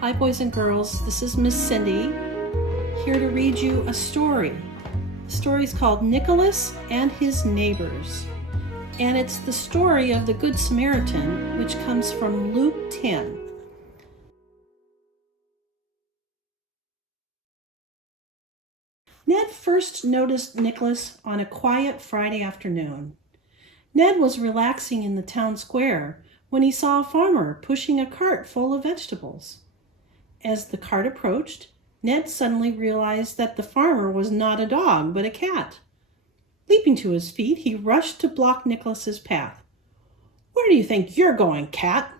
Hi boys and girls, this is Miss Cindi, here to read you a story. The story is called Nicholas and His Neighbors, and it's the story of the Good Samaritan, which comes from Luke 10. Ned first noticed Nicholas on a quiet Friday afternoon. Ned was relaxing in the town square when he saw a farmer pushing a cart full of vegetables. As the cart approached, Ned suddenly realized that the farmer was not a dog, but a cat. Leaping to his feet, he rushed to block Nicholas's path. "Where do you think you're going, cat?"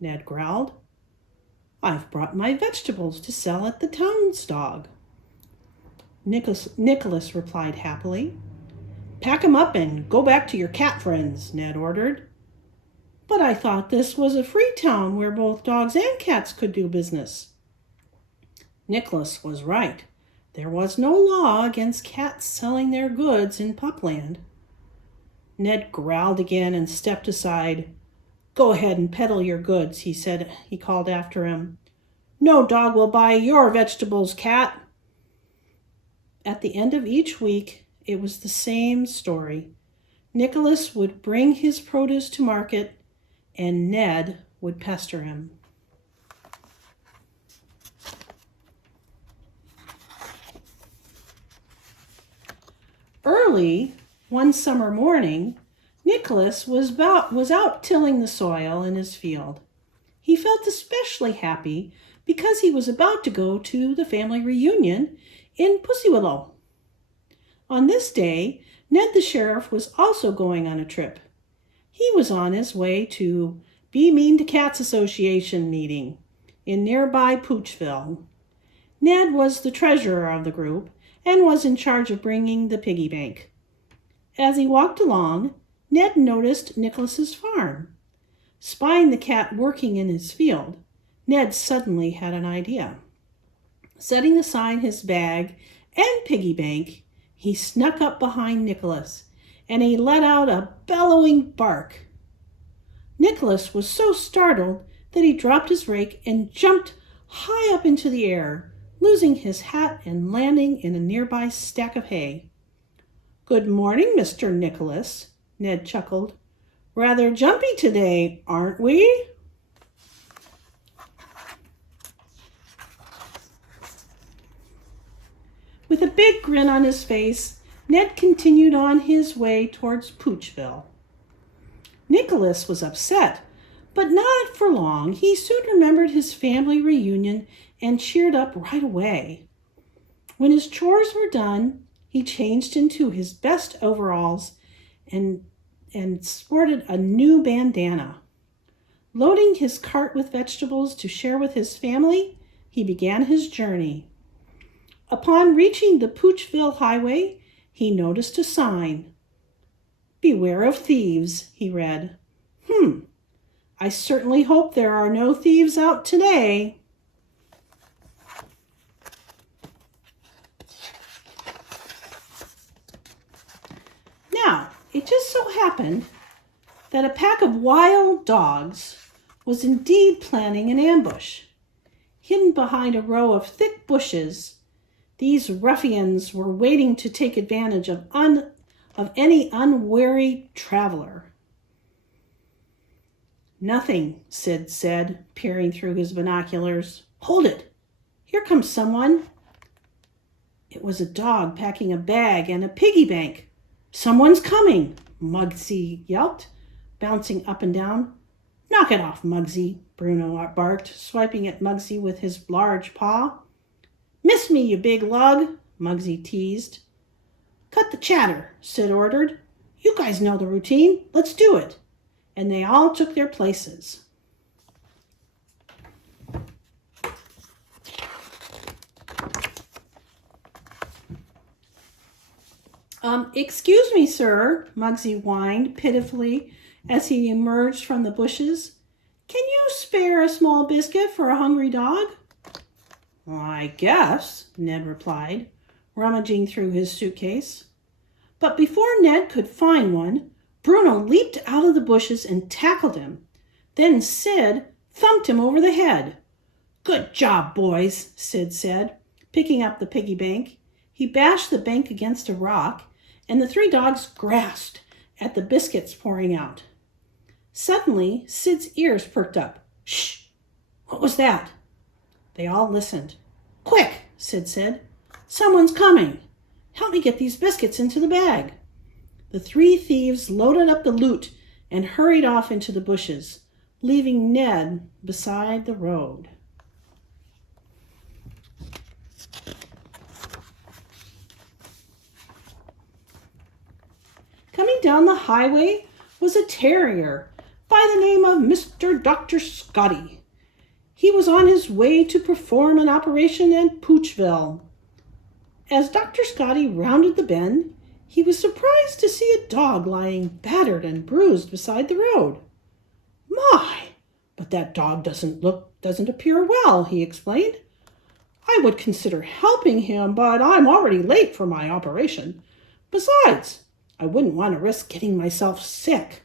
Ned growled. "I've brought my vegetables to sell at the town's dog." Nicholas replied happily. "Pack 'em up and go back to your cat friends," Ned ordered. "But I thought this was a free town where both dogs and cats could do business." Nicholas was right. There was no law against cats selling their goods in Pupland. Ned growled again and stepped aside. "Go ahead and peddle your goods," he called after him. "No dog will buy your vegetables, cat." At the end of each week, it was the same story. Nicholas would bring his produce to market, and Ned would pester him. Early one summer morning, Nicholas was out tilling the soil in his field. He felt especially happy because he was about to go to the family reunion in Pussywillow. On this day, Ned the sheriff was also going on a trip. He was on his way to Be Mean to Cats Association meeting in nearby Poochville. Ned was the treasurer of the group and was in charge of bringing the piggy bank. As he walked along, Ned noticed Nicholas's farm. Spying the cat working in his field, Ned suddenly had an idea. Setting aside his bag and piggy bank, he snuck up behind Nicholas, and he let out a bellowing bark. Nicholas was so startled that he dropped his rake and jumped high up into the air, losing his hat and landing in a nearby stack of hay. "Good morning, Mr. Nicholas," Ned chuckled. "Rather jumpy today, aren't we?" With a big grin on his face, Ned continued on his way towards Poochville. Nicholas was upset, but not for long. He soon remembered his family reunion and cheered up right away. When his chores were done, he changed into his best overalls and sported a new bandana. Loading his cart with vegetables to share with his family, he began his journey. Upon reaching the Poochville highway, he noticed a sign. "Beware of thieves," he read. I certainly hope there are no thieves out today." Now, it just so happened that a pack of wild dogs was indeed planning an ambush. Hidden behind a row of thick bushes, these ruffians were waiting to take advantage of any unwary traveler. "Nothing," Sid said, peering through his binoculars. "Hold it! Here comes someone." It was a dog packing a bag and a piggy bank. "Someone's coming," Muggsy yelped, bouncing up and down. "Knock it off, Muggsy," Bruno barked, swiping at Muggsy with his large paw. "Miss me, you big lug," Muggsy teased. "Cut the chatter," Sid ordered. "You guys know the routine. Let's do it." And they all took their places. Excuse me, sir," Muggsy whined pitifully as he emerged from the bushes. "Can you spare a small biscuit for a hungry dog?" "I guess," Ned replied, rummaging through his suitcase. But before Ned could find one, Bruno leaped out of the bushes and tackled him. Then Sid thumped him over the head. Good job, boys, Sid said, picking up the piggy bank. He bashed the bank against a rock, and the three dogs grasped at the biscuits pouring out. Suddenly, Sid's ears perked up. Shh! What was that? They all listened. Quick, Sid said. Someone's coming. Help me get these biscuits into the bag. The three thieves loaded up the loot and hurried off into the bushes, leaving Ned beside the road. Coming down the highway was a terrier by the name of Mr. Dr. Scotty. He was on his way to perform an operation at Poochville. As Dr. Scotty rounded the bend, he was surprised to see a dog lying battered and bruised beside the road. My, but that dog doesn't appear well, he explained. I would consider helping him, but I'm already late for my operation. Besides, I wouldn't want to risk getting myself sick.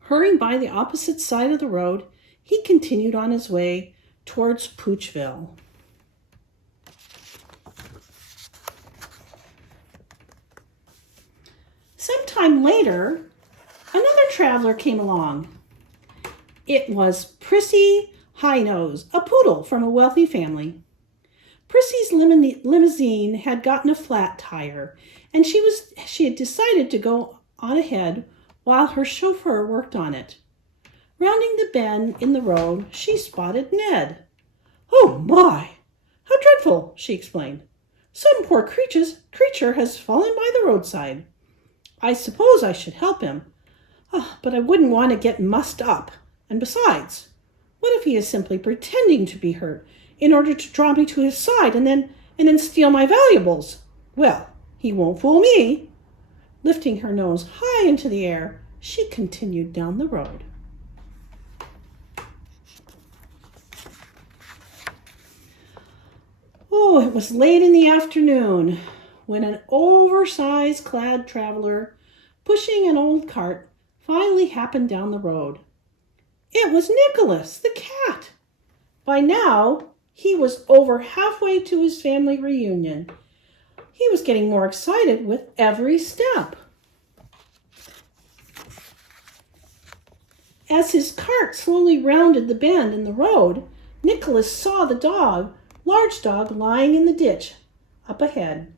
Hurrying by the opposite side of the road, he continued on his way towards Poochville. Sometime later, another traveler came along. It was Prissy Highnose, a poodle from a wealthy family. Prissy's limousine had gotten a flat tire, and she had decided to go on ahead while her chauffeur worked on it. Rounding the bend in the road, she spotted Ned. Oh my! How dreadful, she explained. Some poor creature has fallen by the roadside. I suppose I should help him, but I wouldn't want to get mussed up. And besides, what if he is simply pretending to be hurt in order to draw me to his side and then steal my valuables? Well, he won't fool me. Lifting her nose high into the air, she continued down the road. Oh, it was late in the afternoon when an oversized clad traveler pushing an old cart finally happened down the road. It was Nicholas, the cat. By now, he was over halfway to his family reunion. He was getting more excited with every step. As his cart slowly rounded the bend in the road, Nicholas saw the large dog lying in the ditch up ahead.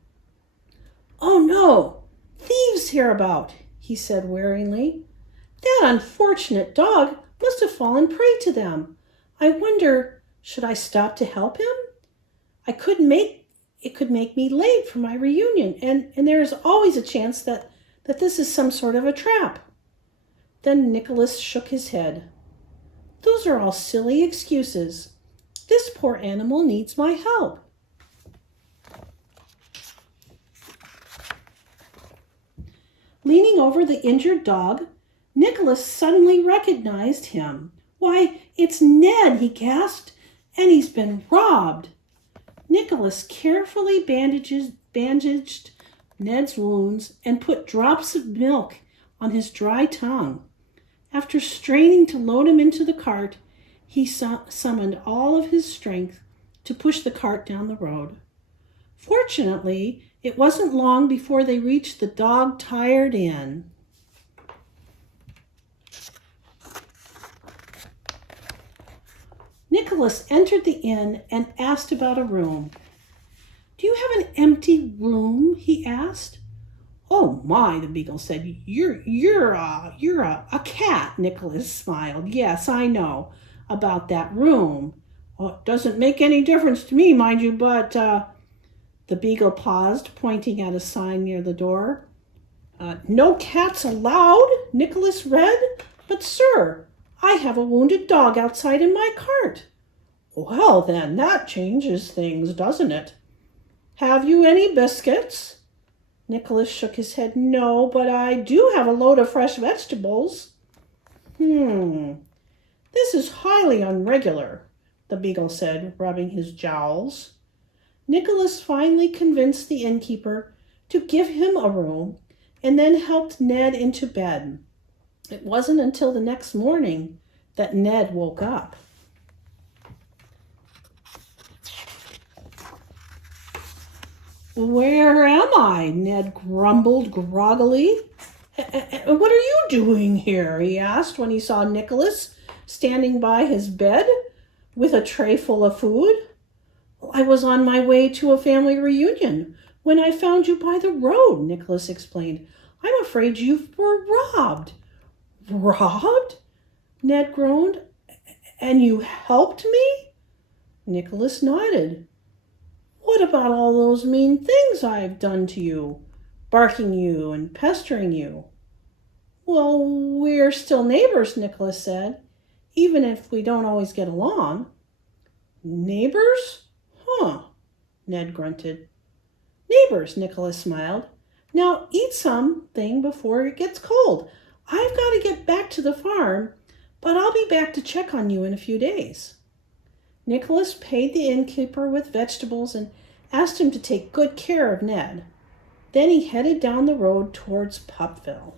Oh no, thieves hereabout, he said wearily. That unfortunate dog must have fallen prey to them. I wonder, should I stop to help him? It could make me late for my reunion, and there is always a chance that this is some sort of a trap. Then Nicholas shook his head. Those are all silly excuses. This poor animal needs my help. Leaning over the injured dog, Nicholas suddenly recognized him. Why, it's Ned, he gasped, and he's been robbed. Nicholas carefully bandaged Ned's wounds and put drops of milk on his dry tongue. After straining to load him into the cart, he summoned all of his strength to push the cart down the road. Fortunately, it wasn't long before they reached the dog-tired inn. Nicholas entered the inn and asked about a room. Do you have an empty room? He asked. Oh my, the beagle said. You're a cat, Nicholas smiled. Yes, I know about that room. Well, it doesn't make any difference to me, mind you, but the beagle paused, pointing at a sign near the door. No cats allowed, Nicholas read. But sir, I have a wounded dog outside in my cart. Well, then, that changes things, doesn't it? Have you any biscuits? Nicholas shook his head. No, but I do have a load of fresh vegetables. This is highly irregular, the beagle said, rubbing his jowls. Nicholas finally convinced the innkeeper to give him a room and then helped Ned into bed. It wasn't until the next morning that Ned woke up. Where am I? Ned grumbled groggily. What are you doing here? He asked when he saw Nicholas standing by his bed with a tray full of food. I was on my way to a family reunion when I found you by the road, Nicholas explained. I'm afraid you were robbed. Robbed? Ned groaned. And you helped me? Nicholas nodded. What about all those mean things I've done to you? Barking you and pestering you? Well, we're still neighbors, Nicholas said, even if we don't always get along. Neighbors? Huh, Ned grunted. Neighbors, Nicholas smiled. Now eat something before it gets cold. I've got to get back to the farm, but I'll be back to check on you in a few days. Nicholas paid the innkeeper with vegetables and asked him to take good care of Ned. Then he headed down the road towards Pupville.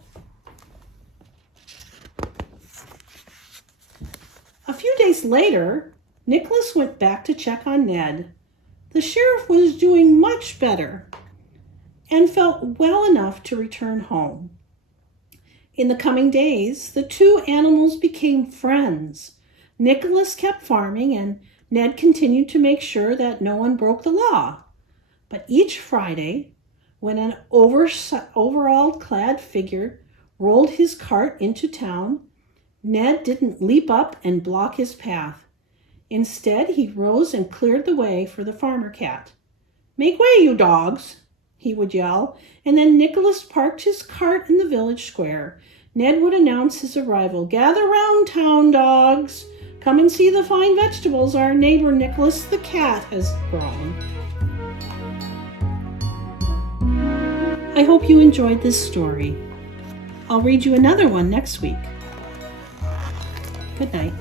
A few days later, Nicholas went back to check on Ned. The sheriff was doing much better and felt well enough to return home. In the coming days, the two animals became friends. Nicholas kept farming and Ned continued to make sure that no one broke the law. But each Friday, when an overall-clad figure rolled his cart into town, Ned didn't leap up and block his path. Instead, he rose and cleared the way for the farmer cat. "Make way, you dogs," he would yell, and then Nicholas parked his cart in the village square. Ned would announce his arrival. "Gather round, town dogs. Come and see the fine vegetables our neighbor Nicholas the cat has grown." I hope you enjoyed this story. I'll read you another one next week. Good night.